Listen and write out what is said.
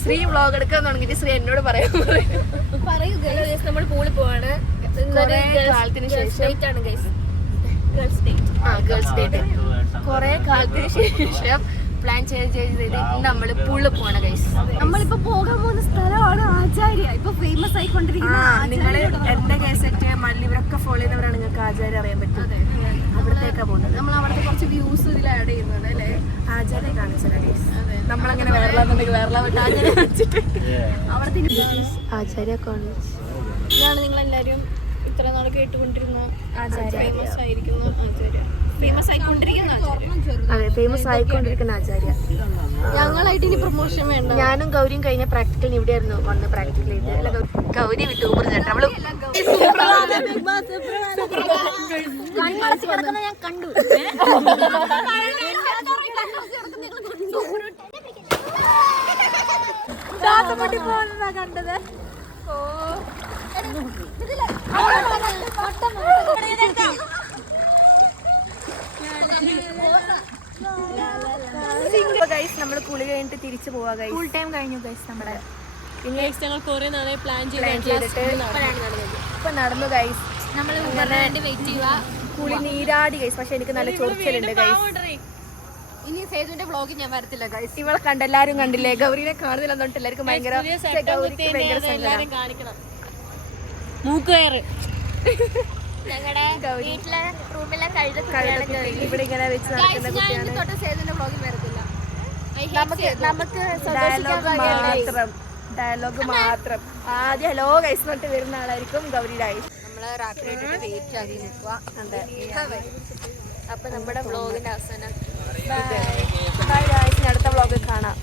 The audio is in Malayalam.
ശ്രീ വ്ളോഗ് എടുക്കാൻ തുടങ്ങിയിട്ട് ശ്രീ എന്നോട് പറയാൻ നമ്മൾ പൂളിൽ പോവാണ്. കാലത്തിന് ശേഷം ഗേൾസ് ഡേറ്റ് കുറെ കാലത്തിന് ശേഷം പ്ലാൻ ചെയ്ത് നമ്മള് പൂളിൽ പോവാണ് ഗൈസ്. നമ്മളിപ്പോ പോകാൻ പോകുന്ന സ്ഥലമാണ് ആചാര്യ. ഇപ്പൊ ഫേമസ് ആയിക്കൊണ്ടിരിക്കുന്ന നിങ്ങള് എന്റെ കേസറ്റ് മല്ലിവരൊക്കെ ഫോളോ ചെയ്യുന്നവരാണ് നിങ്ങൾക്ക് ആചാര്യ അറിയാൻ പറ്റും. അവിടത്തേക്കാ പോകുന്നത്. നമ്മൾ അവിടുത്തെ കുറച്ച് വ്യൂസ് ഇതിൽ ആഡ് ചെയ്യുന്നുണ്ട് അല്ലേ? ആചാര്യ കാണിച്ചത് ഗൈസ്. നമ്മളങ്ങനെ വേറെന്നുണ്ടെങ്കിൽ വേറെ വിട്ട് ആചാര്യ വെച്ചിട്ട് അവിടുത്തെ ആചാര്യ കോളേജ് ഇതാണ് നിങ്ങളെല്ലാരും ഇത്ര നാൾ കേട്ടുകൊണ്ടിരുന്ന ആചാര്യ. ഫേമസ് ആയിരിക്കുന്ന ആചാര്യ. ഫേമസ് ആയിക്കൊണ്ടിരിക്കുന്ന അതെ, ഫേമസ് ആയിക്കൊണ്ടിരിക്കുന്ന ആചാര്യ. ഞങ്ങളായിട്ട് ഇനി പ്രൊമോഷൻ വേണ്ട. ഞാനും ഗൗരിയും കഴിഞ്ഞ പ്രാക്ടിക്കൽ ഇവിടെ ആയിരുന്നു വന്ന് പ്രാക്ടിക്കൽ ചെയ്ത്. അല്ല ഗൗരി വിട്ടു ഊബർ ചേട്ടാ. നമ്മള് ഞാൻ കണ്ടു. കണ്ടത്. നമ്മള് കുളി കഴിഞ്ഞിട്ട് തിരിച്ചു പോവാ ഗൈസ്. ഫുൾ ടൈം കഴിഞ്ഞു ഗൈസ്. നമ്മളെ ഞങ്ങൾ കുറെ നാളെ പ്ലാൻ ചെയ്തിട്ട് ഇപ്പൊ നടന്നു ഗൈസ്. നമ്മൾ വേണ്ടി വെയിറ്റ് ചെയ്യുക. കുളി നീരാടി ഗൈസ്. പക്ഷെ എനിക്ക് നല്ല ചൊറിച്ചിലുണ്ട് ഗൈസ്. ഇനി സേതുവിന്റെ വ്ളോഗ് ഞാൻ വരത്തില്ല ഗൈസ്. ഇവളെ കണ്ട് എല്ലാരും കണ്ടില്ലേ? ഗൗരിനെ കാണുന്നില്ല എന്നിട്ട് എല്ലാവർക്കും ഭയങ്കര കാണിക്കണം. മൂക്കുകയറ് ഞങ്ങളുടെ വീട്ടിലെ റൂമിലെ ഇവിടെ ഇങ്ങനെ വെച്ച് നടക്കുന്ന കുട്ടിയാണ്. സേതുവിന്റെ വ്ളോഗിൽ വരത്തില്ല. നമുക്ക് ഡയലോഗ് മാത്രം ആദ്യം ഹലോ ഗൈസ് എന്നിട്ട് വരുന്ന ആളായിരിക്കും ഗൗരി ഗൈസ്. നമ്മള് രാത്രി വെയിറ്റ് ആക്കി നിൽക്കുക. അപ്പൊ നമ്മുടെ വ്ളോഗിന്റെ അവസാനം ബൈ ഗൈസ്. അടുത്ത വ്ളോഗിൽ കാണാം.